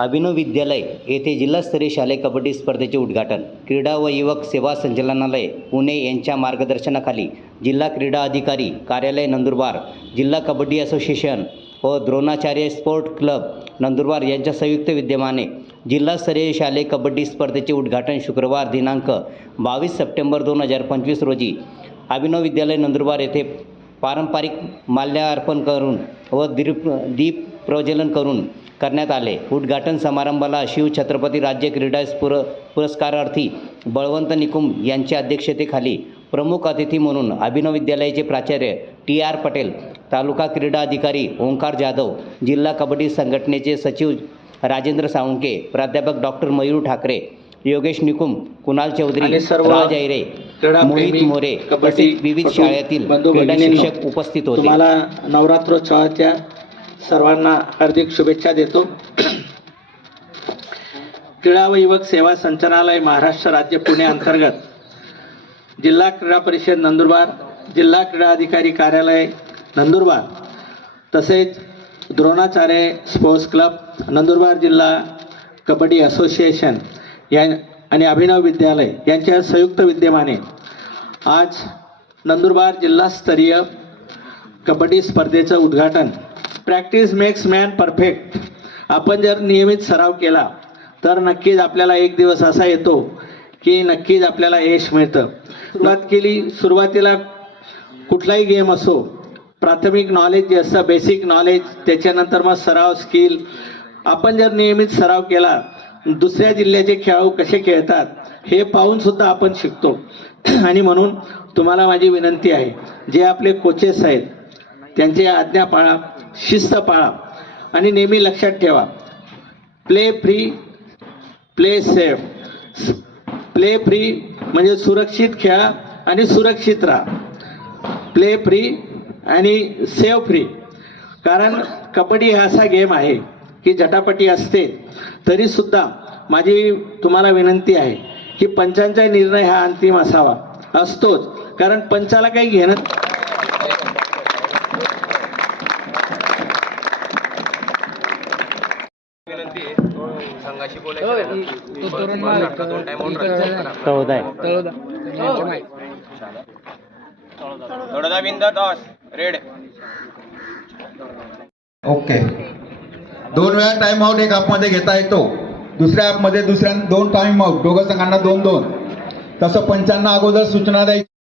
अभिनव विद्यालय येथे जिल्हास्तरीय शालेय कबड्डी स्पर्धेचे उद्घाटन क्रीडा व युवक सेवा संचालनालय पुणे यांच्या मार्गदर्शनाखाली जिल्हा क्रीडा अधिकारी कार्यालय नंदुरबार, जिल्हा कबड्डी असोसिएशन व द्रोणाचार्य स्पोर्ट क्लब नंदुरबार यांच्या संयुक्त विद्यमाने जिल्हास्तरीय शालेय कबड्डी स्पर्धेचे उद्घाटन शुक्रवार दिनांक 22 सप्टेंबर 2025 रोजी अभिनव विद्यालय नंदुरबार येथे पारंपरिक माल्यार्पण करून व दीप प्रज्वलन करून करण्यात आले। उद्घाटन समारंभाला शिव छत्रपती राज्य क्रीडा पुरस्कारार्थी बळवंत निकुम यांच्या अध्यक्षतेखाली प्रमुख अतिथी म्हणून अभिनव विद्यालयाचे प्राचार्य TR पटेल, तालुका क्रीडा अधिकारी ओंकार जाधव, जिल्हा कबड्डी संघटनेचे सचिव राजेंद्र साळुंके, प्राध्यापक डॉक्टर मयूर ठाकरे, योगेश निकुम, कुणाल चौधरी, राज ऐरे, मोहित मोरे तसेच विविध शाळेतील क्रीडा शिक्षक उपस्थित होते। तुम्हाला नवरात्रोत्सवाच्या सर्वांना हार्दिक शुभेच्छा देतो। क्रीडा व युवक सेवा संचालनालय महाराष्ट्र राज्य पुणे अंतर्गत जिल्हा क्रीडा परिषद नंदुरबार, जिल्हा क्रीडा अधिकारी कार्यालय नंदुरबार तसेच द्रोणाचार्य स्पोर्ट्स क्लब नंदुरबार, जिल्हा कबड्डी असोसिएशन आणि अभिनव विद्यालय यांच्या संयुक्त विद्यमाने आज नंदुरबार जिल्हास्तरीय कबड्डी स्पर्धेचं उद्घाटन। Practice makes man perfect. आपण जर नियमित सराव केला तर नक्कीच आपल्याला एक दिवस असा येतो की नक्कीच आपल्याला यश मिळतं। सुरुवातीला कुठलाही गेम असो, प्राथमिक नॉलेज जे असतं, बेसिक नॉलेज, त्याच्यानंतर मग सराव, स्किल, आपण जर नियमित सराव केला, दुसऱ्या जिल्ह्याचे खेळाडू कसे खेळतात हे पाहून सुद्धा आपण शिकतो। आणि म्हणून तुम्हाला माझी विनंती आहे, जे आपले कोचेस आहेत त्यांची आज्ञा पाळा, शिस्त पाळा आणि नेहमी लक्षात ठेवा, play free, play safe. Play free म्हणजे सुरक्षित खेळा आणि सुरक्षित राहा, प्ले फ्री आणि सेव फ्री। कारण कबड्डी हा असा गेम आहे की झटापटी असते, तरी सुद्धा माझी तुम्हाला विनंती आहे की पंचांचा निर्णय हा अंतिम असावा, असतोच, कारण पंचाला काही घेणं संघाशी बोलायचं ओके, 2 वेळा टाइम आउट एक ॲपमध्ये घेता येतो, दुसऱ्या ॲपमध्ये दोन टाइम आउट, दोघं संघांना 2-2, तसं पंचांना अगोदर सूचना द्यायची।